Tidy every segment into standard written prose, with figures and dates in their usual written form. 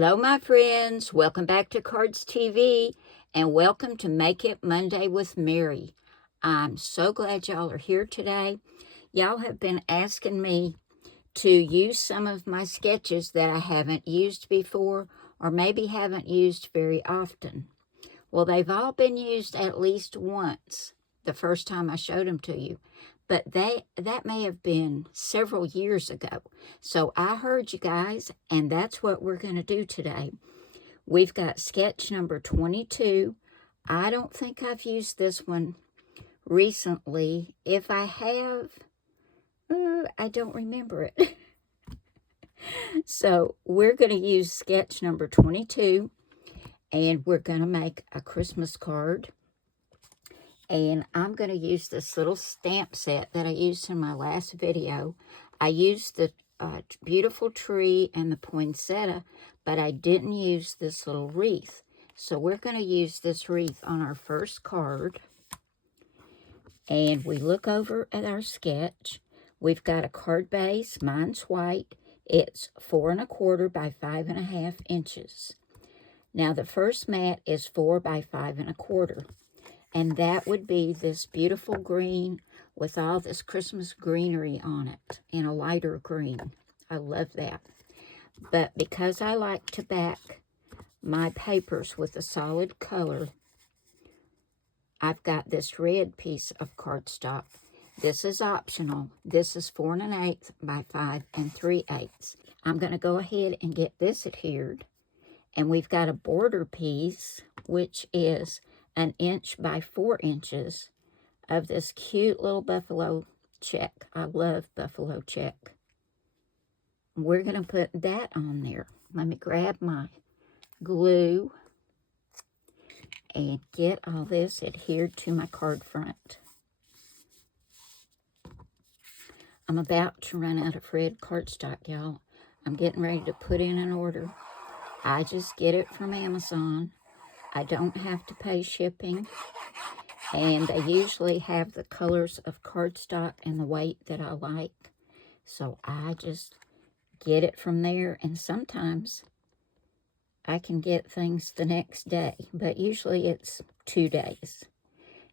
Hello, my friends. Welcome back to Cardz TV, and welcome to Make It Monday with Mary. I'm so glad y'all are here today. Y'all have been asking me to use some of my sketches that I haven't used before, or maybe haven't used very often. Well, they've all been used at least once, the first time I showed them to you. But that may have been several years ago. So I heard you guys, and that's what we're going to do today. We've got sketch number 22. I don't think I've used this one recently. If I have, I don't remember it. So we're going to use sketch number 22, and we're going to make a Christmas card. And I'm going to use this little stamp set that I used in my last video. I used the beautiful tree and the poinsettia, but I didn't use this little wreath. So we're going to use this wreath on our first card. And we look over at our sketch. We've got a card base. Mine's white. It's 4 1/4 by 5 1/2 inches. Now the first mat is 4 by 5 1/4. And that would be this beautiful green with all this Christmas greenery on it in a lighter green. I love that. But because I like to back my papers with a solid color, I've got this red piece of cardstock. This is optional. This is 4 1/8 by 5 3/8. I'm going to go ahead and get this adhered. And we've got a border piece, which is 1 inch by 4 inches of this cute little buffalo check. I love buffalo check. We're going to put that on there. Let me grab my glue and get all this adhered to my card front. I'm about to run out of red cardstock, y'all. I'm getting ready to put in an order. I just get it from Amazon. I don't have to pay shipping, and they usually have the colors of cardstock and the weight that I like, so I just get it from there, and sometimes I can get things the next day, but usually it's 2 days.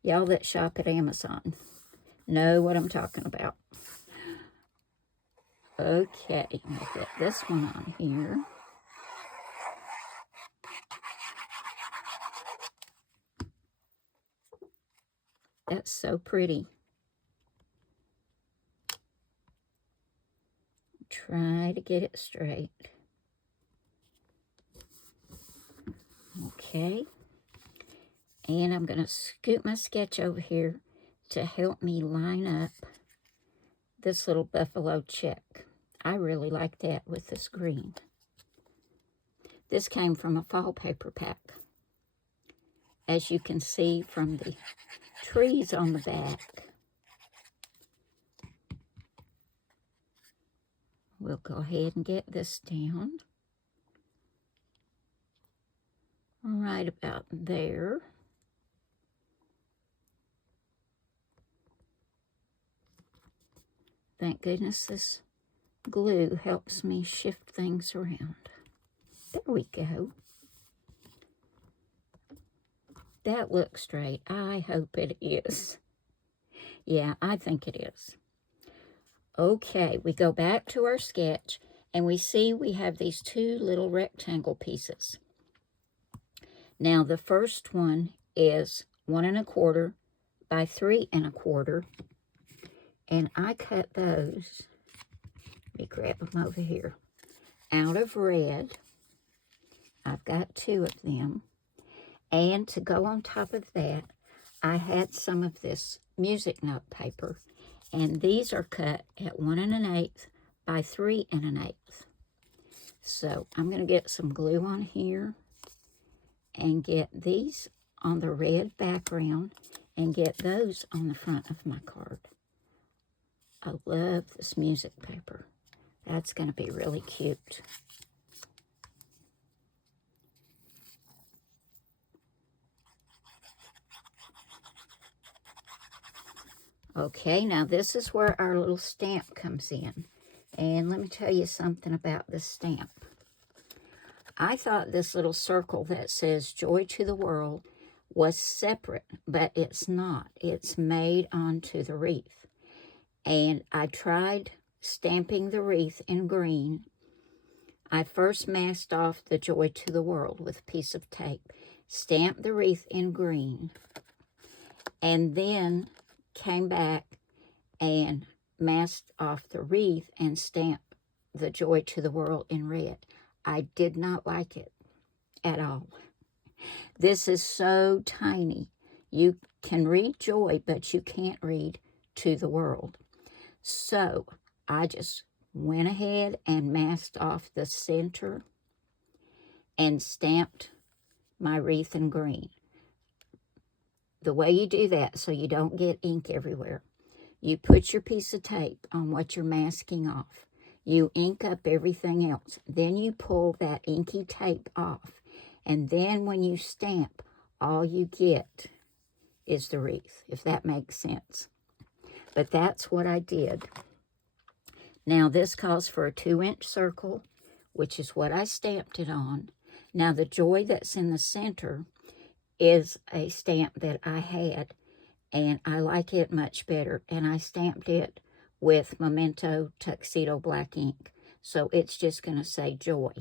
Y'all that shop at Amazon know what I'm talking about. Okay, I'll get this one on here. That's so pretty. Try to get it straight. Okay. And I'm going to scoot my sketch over here to help me line up this little buffalo check. I really like that with this green. This came from a fall paper pack. As you can see from the trees on the back. We'll go ahead and get this down. Right about there. Thank goodness this glue helps me shift things around. There we go. That looks straight. I hope it is. Yeah, I think it is. Okay, we go back to our sketch, and we see we have these 2 little rectangle pieces. Now, the first one is 1 1/4 by 3 1/4, and I cut those, let me grab them over here, out of red. I've got 2 of them. And to go on top of that, I had some of this music note paper, and these are cut at 1 1/8 by 3 1/8. So I'm going to get some glue on here and get these on the red background and get those on the front of my card. I love this music paper. That's going to be really cute. Okay, now this is where our little stamp comes in. And let me tell you something about this stamp. I thought this little circle that says Joy to the World was separate, but it's not. It's made onto the wreath. And I tried stamping the wreath in green. I first masked off the Joy to the World with a piece of tape, stamped the wreath in green, and then came back and masked off the wreath and stamped the Joy to the World in red. I did not like it at all. This is so tiny. You can read Joy, but you can't read To the World. So I just went ahead and masked off the center and stamped my wreath in green. The way you do that so you don't get ink everywhere, you put your piece of tape on what you're masking off. You ink up everything else. Then you pull that inky tape off. And then when you stamp, all you get is the wreath, if that makes sense. But that's what I did. Now this calls for a 2-inch circle, which is what I stamped it on. Now the Joy that's in the center is a stamp that I had, and I like it much better. And I stamped it with Memento Tuxedo black ink. So it's just going to say Joy.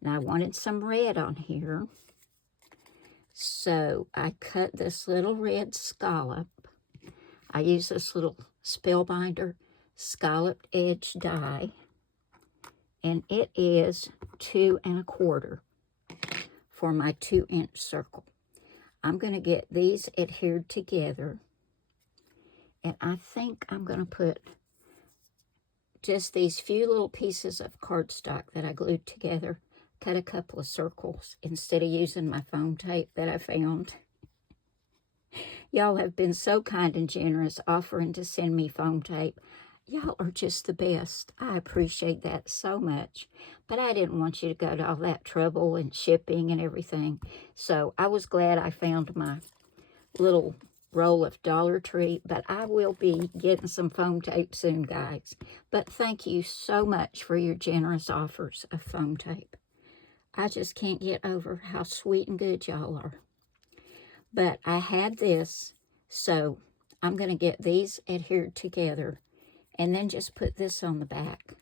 Now I wanted some red on here. So I cut this little red scallop. I use this little Spellbinder scalloped edge die. And it is 2 1/4 for my 2-inch circle. I'm going to get these adhered together. And I think I'm going to put just these few little pieces of cardstock that I glued together, cut a couple of circles instead of using my foam tape that I found. Y'all have been so kind and generous offering to send me foam tape. Y'all are just the best. I appreciate that so much. But I didn't want you to go to all that trouble and shipping and everything. So I was glad I found my little roll of Dollar Tree, but I will be getting some foam tape soon, guys. But thank you so much for your generous offers of foam tape. I just can't get over how sweet and good y'all are. But I had this, so I'm going to get these adhered together and then just put this on the back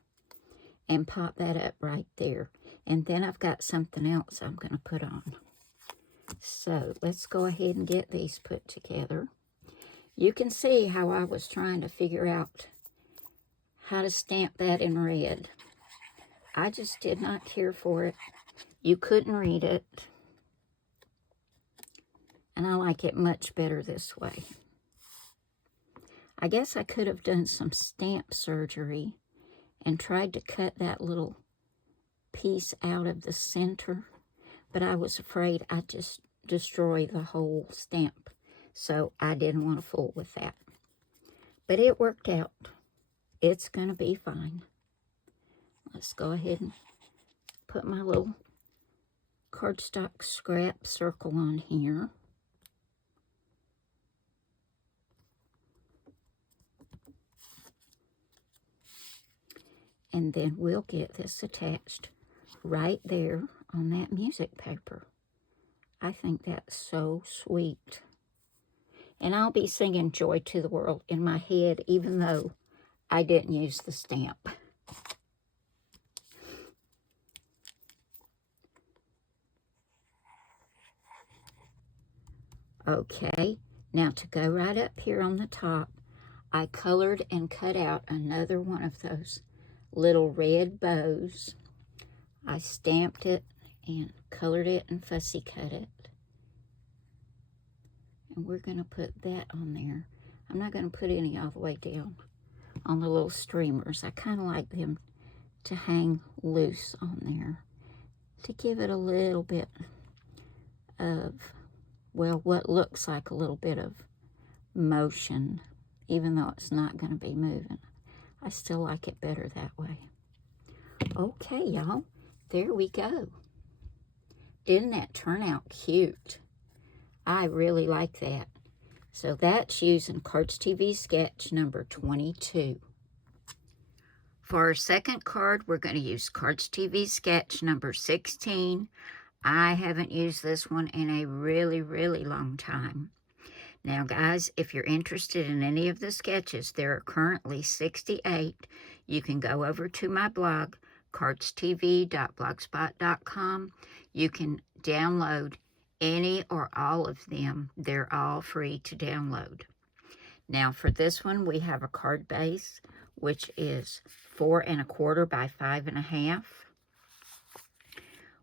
and pop that up right there. And then I've got something else I'm going to put on. So let's go ahead and get these put together. You can see how I was trying to figure out how to stamp that in red. I just did not care for it. You couldn't read it. And I like it much better this way. I guess I could have done some stamp surgery and tried to cut that little piece out of the center, but I was afraid I'd just destroy the whole stamp, so I didn't want to fool with that. But it worked out. It's going to be fine. Let's go ahead and put my little cardstock scrap circle on here. And then we'll get this attached right there on that music paper. I think that's so sweet. And I'll be singing Joy to the World in my head, even though I didn't use the stamp. Okay, now to go right up here on the top, I colored and cut out another one of those little red bows. I stamped it and colored it and fussy cut it. And we're going to put that on there. I'm not going to put any all the way down on the little streamers. I kind of like them to hang loose on there to give it a little bit of, well, what looks like a little bit of motion, even though it's not going to be moving. I still like it better that way. Okay, y'all, there we go. Didn't that turn out cute? I really like that. So that's using Cardz TV Sketch number 22. For our second card, we're going to use Cardz TV Sketch number 16. I haven't used this one in a really, really long time. Now, guys, if you're interested in any of the sketches, there are currently 68. You can go over to my blog, cardstv.blogspot.com. You can download any or all of them. They're all free to download. Now, for this one, we have a card base, which is 4 1/4 by 5 1/2.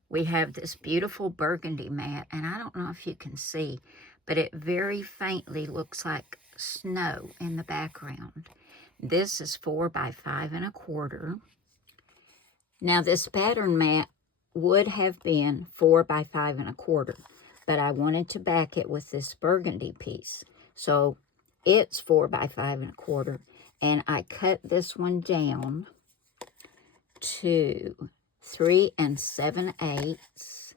We have this beautiful burgundy mat, and I don't know if you can see, but it very faintly looks like snow in the background. This is 4 by 5 1/4. Now, this pattern mat would have been 4 by 5 1/4, but I wanted to back it with this burgundy piece. So it's 4 by 5 1/4, and I cut this one down to 3 7/8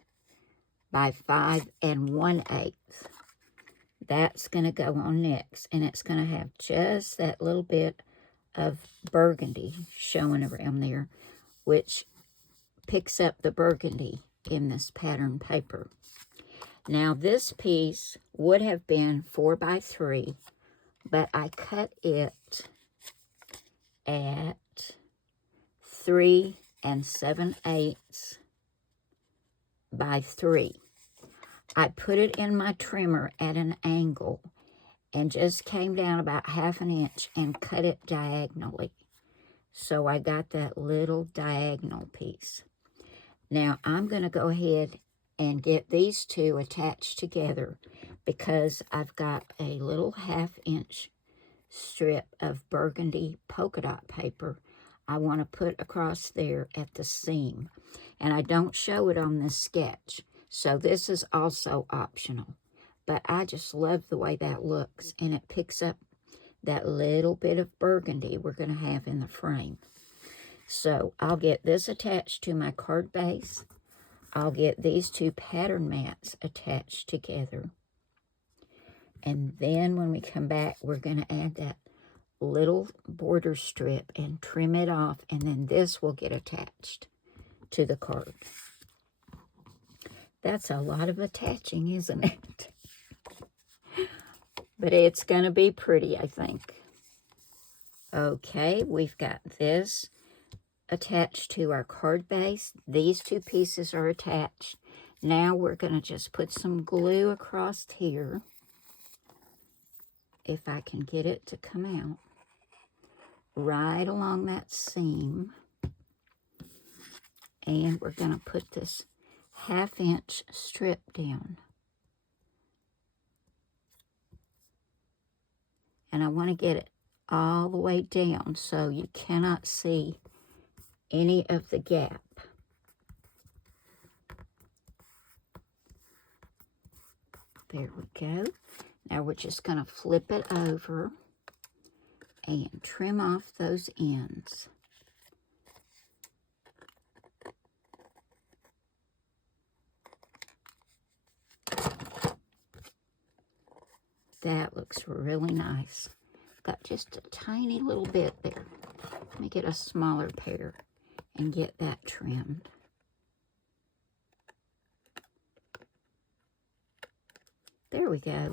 by 5 1/8. That's going to go on next, and it's going to have just that little bit of burgundy showing around there, which picks up the burgundy in this pattern paper. Now, this piece would have been 4 by 3, but I cut it at 3 7/8 by 3. I put it in my trimmer at an angle and just came down about 1/2 inch and cut it diagonally. So I got that little diagonal piece. Now I'm going to go ahead and get these two attached together because I've got a little 1/2 inch strip of burgundy polka dot paper I want to put across there at the seam. And I don't show it on this sketch, so this is also optional. But I just love the way that looks, and it picks up that little bit of burgundy we're going to have in the frame. So I'll get this attached to my card base. I'll get these two pattern mats attached together. And then when we come back, we're going to add that little border strip and trim it off, and then this will get attached to the card. That's a lot of attaching, isn't it? But it's going to be pretty, I think. Okay, we've got this attached to our card base. These two pieces are attached. Now we're going to just put some glue across here, if I can get it to come out, right along that seam. And we're going to put this 1/2 inch strip down. And I want to get it all the way down so you cannot see any of the gap. There we go. Now we're just going to flip it over and trim off those ends. That looks really nice. Got just a tiny little bit there. Let me get a smaller pair and get that trimmed. There we go.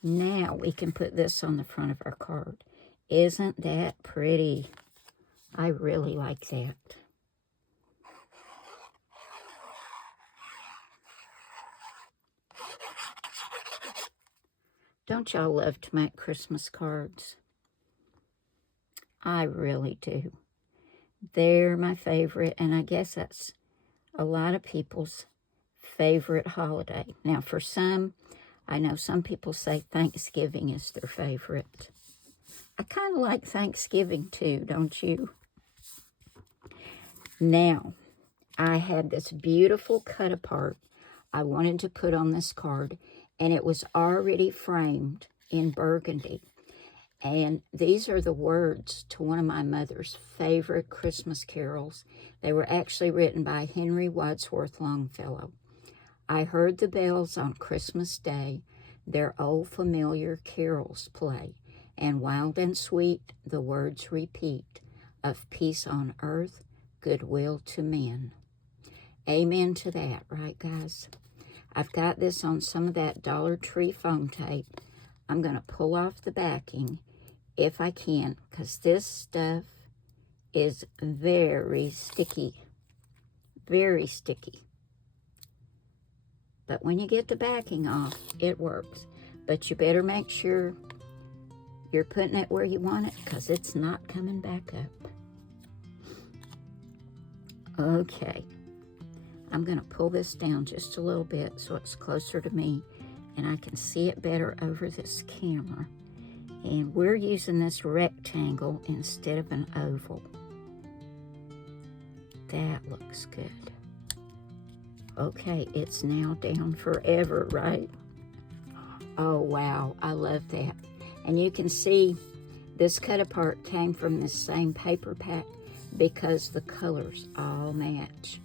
Now we can put this on the front of our card. Isn't that pretty? I really like that. Don't y'all love to make Christmas cards? I really do. They're my favorite, and I guess that's a lot of people's favorite holiday. Now, for some, I know some people say Thanksgiving is their favorite. I kind of like Thanksgiving too, don't you? Now, I had this beautiful cut apart I wanted to put on this card, and it was already framed in burgundy. And these are the words to one of my mother's favorite Christmas carols. They were actually written by Henry Wadsworth Longfellow. I heard the bells on Christmas Day, their old familiar carols play, and wild and sweet the words repeat of peace on earth, goodwill to men. Amen to that, right, guys? I've got this on some of that Dollar Tree foam tape. I'm going to pull off the backing if I can, because this stuff is very sticky. Very sticky. But when you get the backing off, it works. But you better make sure you're putting it where you want it, because it's not coming back up. Okay. I'm going to pull this down just a little bit so it's closer to me and I can see it better over this camera. And we're using this rectangle instead of an oval. That looks good. Okay, it's now down forever, right? Oh, wow, I love that. And you can see this cut apart came from the same paper pack because the colors all match.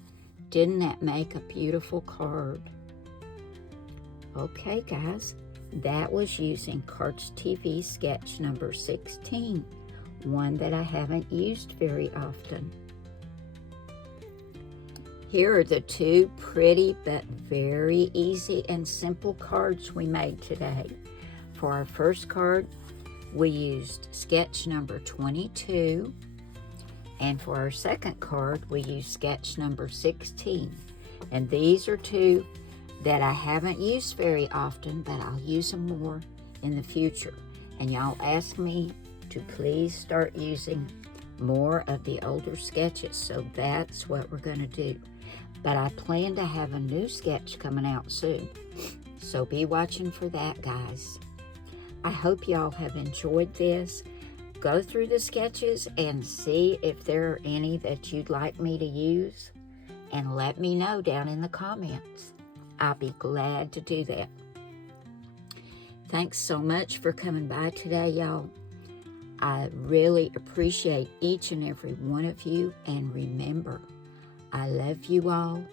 Didn't that make a beautiful card? Okay, guys, that was using Cardz TV sketch number 16, one that I haven't used very often. Here are the two pretty but very easy and simple cards we made today. For our first card, we used sketch number 22. And for our second card, we used sketch number 16. And these are two that I haven't used very often, but I'll use them more in the future. And y'all ask me to please start using more of the older sketches, so that's what we're going to do. But I plan to have a new sketch coming out soon, so be watching for that, guys. I hope y'all have enjoyed this. Go through the sketches and see if there are any that you'd like me to use, and let me know down in the comments. I'll be glad to do that. Thanks so much for coming by today, y'all. I really appreciate each and every one of you, and remember, I love you all.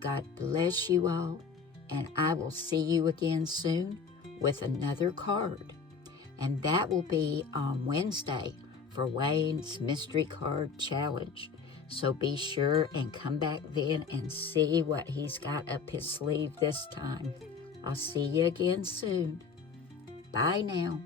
God bless you all, and I will see you again soon with another card. And that will be on Wednesday for Wayne's Mystery Card Challenge. So be sure and come back then and see what he's got up his sleeve this time. I'll see you again soon. Bye now.